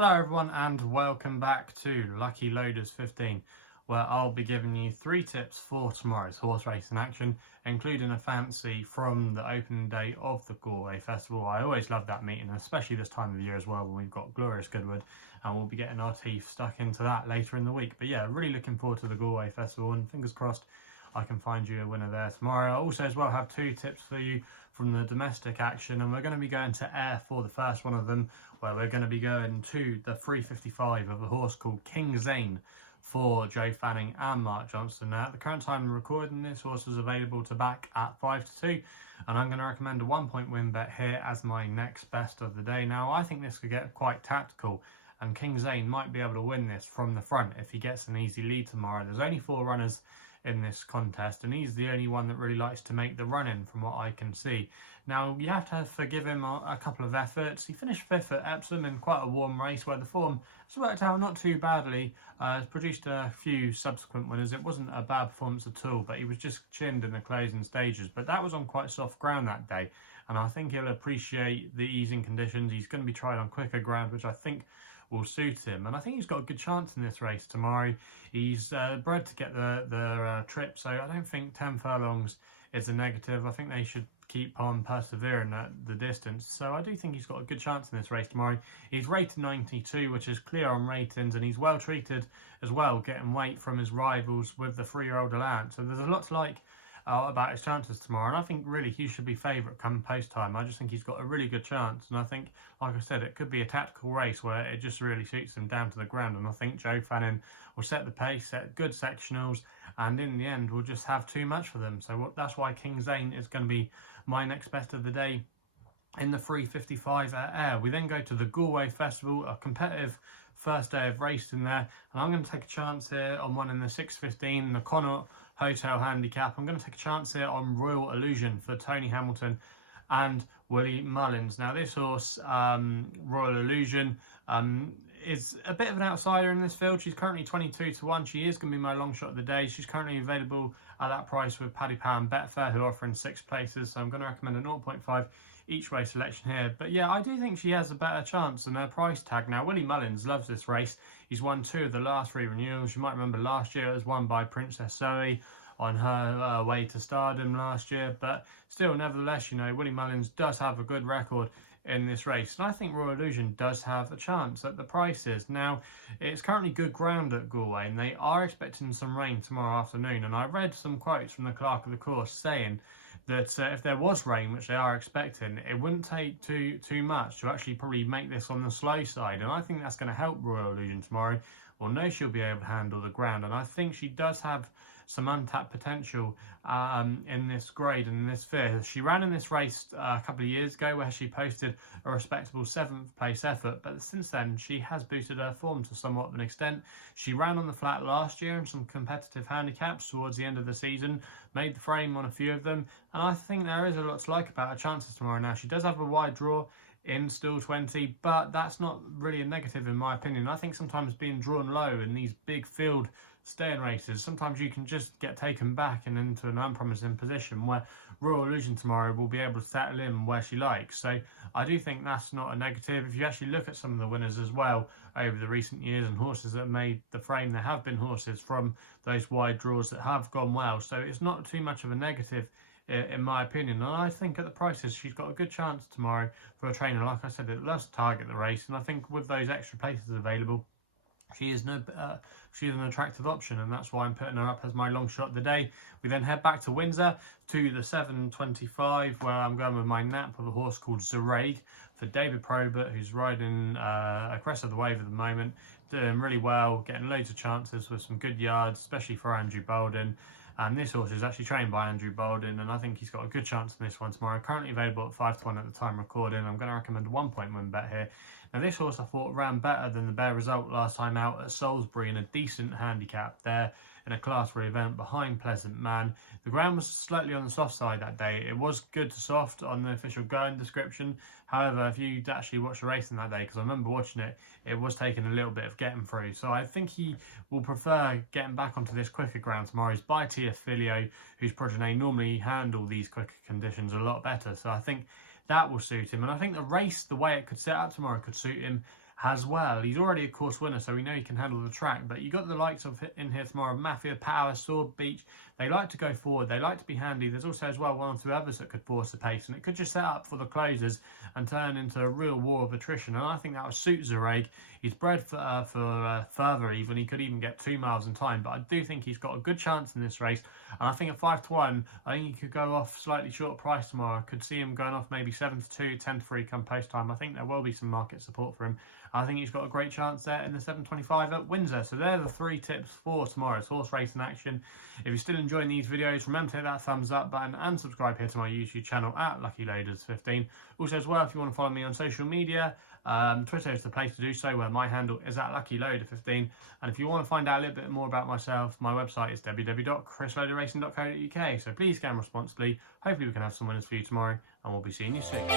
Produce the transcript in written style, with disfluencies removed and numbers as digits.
Hello everyone and welcome back to Lucky Loaders 15, where I'll be giving you 3 tips for tomorrow's horse racing action, including a fancy from the opening day of the Galway Festival. I always love that meeting, especially this time of the year as well, when we've got Glorious Goodwood, and we'll be getting our teeth stuck into that later in the week. But yeah, really looking forward to the Galway Festival, and fingers crossed I can find you a winner there tomorrow. I also as well have 2 tips for you from the domestic action, and we're going to be going to Ayr for the first one of them, where we're going to be going to the 355 of a horse called King Zain for Joe Fanning and Mark Johnston. Now, at the current time of recording, this horse is available to back at 5-2, and I'm going to recommend a 1-point win bet here as my next best of the day. Now, I think this could get quite tactical, and King Zain might be able to win this from the front if he gets an easy lead tomorrow. There's only 4 runners in this contest, and he's the only one that really likes to make the run-in from what I can see. Now, you have to forgive him a couple of efforts. He finished 5th at Epsom in quite a warm race where the form has worked out not too badly. Has produced a few subsequent winners. It wasn't a bad performance at all, but he was just chinned in the closing stages. But that was on quite soft ground that day, and I think he'll appreciate the easing conditions. He's going to be tried on quicker ground, which I think will suit him, and I think he's got a good chance in this race tomorrow. He's bred to get the trip, so I don't think 10 furlongs is a negative. I think they should keep on persevering at the distance, so I do think he's got a good chance in this race tomorrow. He's rated 92, which is clear on ratings, and he's well treated as well, getting weight from his rivals with the 3-year-old Alliance, so there's a lot to like about his chances tomorrow, and I think really he should be favourite come post time. I just think he's got a really good chance, and I think, like I said, it could be a tactical race where it just really suits him down to the ground, and I think Joe Fanning will set the pace, set good sectionals, and in the end we'll just have too much for them. So that's why King Zain is going to be my next best of the day in the 355 at Ayr. We then go to the Galway Festival, a competitive first day of racing there, and I'm going to take a chance here on one in the 6:15, the Connaught Hotel Handicap. I'm going to take a chance here on Royal Illusion for Tony Hamilton and Willie Mullins. Now, this horse, Royal Illusion, is a bit of an outsider in this field. She's currently 22-1. She is going to be my long shot of the day. She's currently available at that price with Paddy and Betfair, who are offering 6 places. So I'm going to recommend a 0.5 each way selection here. But yeah, I do think she has a better chance than her price tag. Now, Willie Mullins loves this race. He's won 2 of the last 3 renewals. You might remember last year it was won by Princess Zoe on her way to stardom last year. But still, nevertheless, you know, Willie Mullins does have a good record in this race, and I think Royal Illusion does have a chance at the prices. Now, it's currently good ground at Galway, and they are expecting some rain tomorrow afternoon, and I read some quotes from the clerk of the course saying that if there was rain, which they are expecting, it wouldn't take too much to actually probably make this on the slow side, and I think that's going to help Royal Illusion tomorrow. We'll know she'll be able to handle the ground, and I think she does have some untapped potential in this grade and in this field. She ran in this race a couple of years ago where she posted a respectable 7th place effort, but since then she has boosted her form to somewhat of an extent. She ran on the flat last year in some competitive handicaps towards the end of the season, made the frame on a few of them, and I think there is a lot to like about her chances tomorrow. Now, she does have a wide draw in still 20, but that's not really a negative in my opinion. I think sometimes being drawn low in these big field staying races, sometimes you can just get taken back and into an unpromising position where Royal Illusion tomorrow will be able to settle in where she likes. So I do think that's not a negative. If you actually look at some of the winners as well over the recent years and horses that have made the frame, there have been horses from those wide draws that have gone well. So it's not too much of a negative in my opinion, and I think at the prices she's got a good chance tomorrow for a trainer. Like I said, it loves to target the race, and I think with those extra places available, she's an attractive option, and that's why I'm putting her up as my long shot of the day. We then head back to Windsor to the 7:25, where I'm going with my nap of a horse called Zuraig for David Probert, who's riding a crest of the wave at the moment, doing really well, getting loads of chances with some good yards, especially for Andrew Bolden. And this horse is actually trained by Andrew Bolden, and I think he's got a good chance in this one tomorrow. Currently available at 5-1 at the time recording. I'm going to recommend a 1-point win bet here. Now, this horse I thought ran better than the bare result last time out at Salisbury in a decent handicap there in a Class 3 event behind Pleasant Man. The ground was slightly on the soft side that day. It was good to soft on the official going description. However, if you'd actually watched the racing that day, because I remember watching it, it was taking a little bit of getting through. So I think he will prefer getting back onto this quicker ground tomorrow. He's by Tia Filio, whose progeny normally handle these quicker conditions a lot better. So I think that will suit him. And I think the race, the way it could set up tomorrow, could suit him as well. He's already a course winner, so we know he can handle the track, but you got the likes of in here tomorrow, Mafia, Power, Sword Beach. They like to go forward, they like to be handy. There's also as well one or two others that could force the pace, and it could just set up for the closers and turn into a real war of attrition, and I think that would suit Zuraig. He's bred for further even, he could even get 2 miles in time, but I do think he's got a good chance in this race, and I think at 5-1, I think he could go off slightly short price tomorrow. I could see him going off maybe 7-2, 10-3 come post time. I think there will be some market support for him. I think he's got a great chance there in the 7.25 at Windsor. So they're the 3 tips for tomorrow's horse racing action. If you're still enjoying these videos, remember to hit that thumbs up button and subscribe here to my YouTube channel at LuckyLoaders15. Also as well, if you want to follow me on social media, Twitter is the place to do so, where my handle is at LuckyLoader15. And if you want to find out a little bit more about myself, my website is www.chrisloaderracing.co.uk. So please gamble responsibly. Hopefully we can have some winners for you tomorrow, and we'll be seeing you soon.